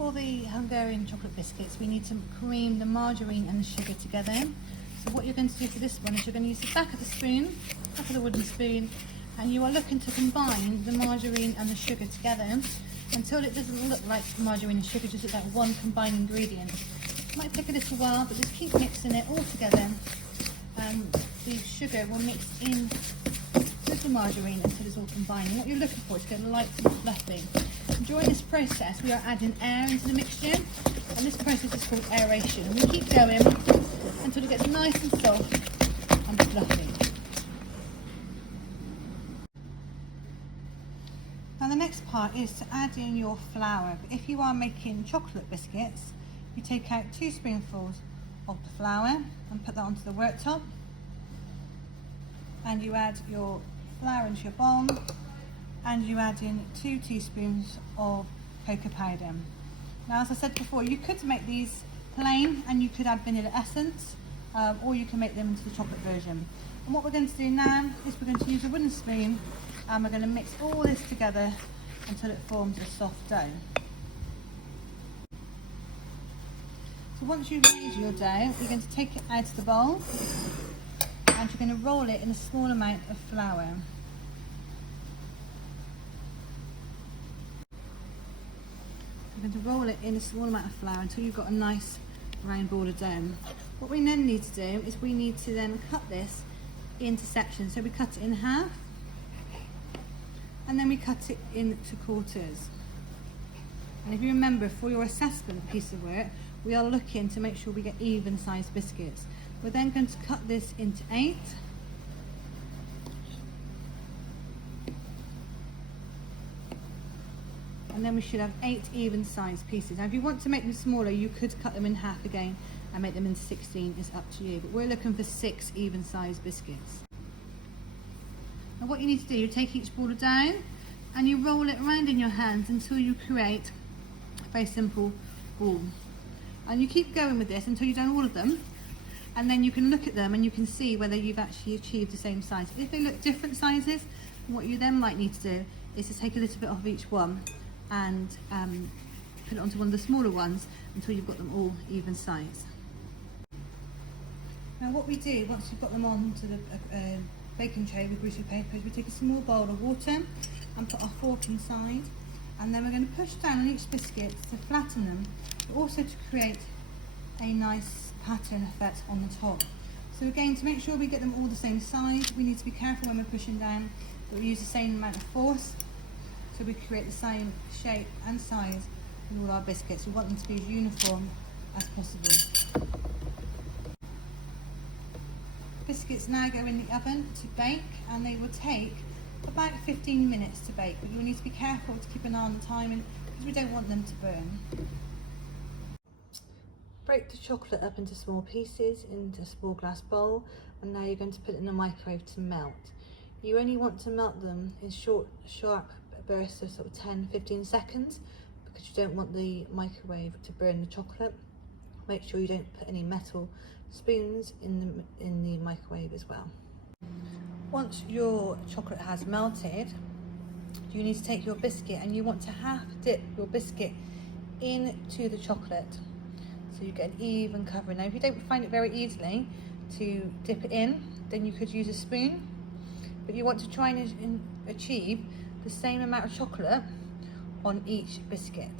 For the Hungarian chocolate biscuits, we need to cream the margarine and the sugar together. So what you're going to do for this one is you're going to use the back of the spoon, back of the wooden spoon, and you are looking to combine the margarine and the sugar together until it doesn't look like margarine and sugar, just look like one combined ingredient. It might take a little while, but just keep mixing it all together. The sugar will mix in with the margarine until it's all combined. And what you're looking for is to get light and fluffy. During this process, we are adding air into the mixture, and this process is called aeration. And we keep going until it gets nice and soft and fluffy. Now the next part is to add in your flour. If you are making chocolate biscuits, you take out 2 spoonfuls of the flour and put that onto the worktop, and you add your flour into your bowl, and you add in 2 teaspoons of cocoa powder. Now, as I said before, you could make these plain and you could add vanilla essence, or you can make them into the chocolate version. And what we're going to do now is we're going to use a wooden spoon, and we're going to mix all this together until it forms a soft dough. So once you've made your dough, you're going to take it out of the bowl, and you're going to roll it in a small amount of flour. You're going to roll it in a small amount of flour until you've got a nice round ball of dough. What we then need to do is we need to then cut this into sections. So we cut it in half, and then we cut it into quarters. And if you remember, for your assessment piece of work, we are looking to make sure we get even sized biscuits. We're then going to cut this into 8. And then we should have 8 even sized pieces. Now if you want to make them smaller, you could cut them in half again and make them into 16, it's up to you. But we're looking for 6 even sized biscuits. Now what you need to do, you take each ball of dough and you roll it around in your hands until you create a very simple ball. And you keep going with this until you've done all of them, and then you can look at them and you can see whether you've actually achieved the same size. If they look different sizes, what you then might need to do is to take a little bit off each one and put it onto one of the smaller ones until you've got them all even size. Now what we do once you've got them onto the baking tray with greasy paper is we take a small bowl of water and put our fork inside, and then we're going to push down on each biscuit to flatten them, but also to create a nice pattern effect on the top. So again, to make sure we get them all the same size, we need to be careful when we're pushing down that we use the same amount of force, so we create the same shape and size with all our biscuits. We want them to be as uniform as possible. Biscuits now go in the oven to bake, and they will take about 15 minutes to bake, but you'll need to be careful to keep an eye on the timing because we don't want them to burn. Break the chocolate up into small pieces into a small glass bowl, and now you're going to put it in the microwave to melt. You only want to melt them in short, sharp bursts of sort of 10-15 seconds because you don't want the microwave to burn the chocolate. Make sure you don't put any metal spoons in the microwave as well. Once your chocolate has melted, you need to take your biscuit and you want to half dip your biscuit into the chocolate so you get an even covering. Now if you don't find it very easily to dip it in, then you could use a spoon, but you want to try and achieve the same amount of chocolate on each biscuit.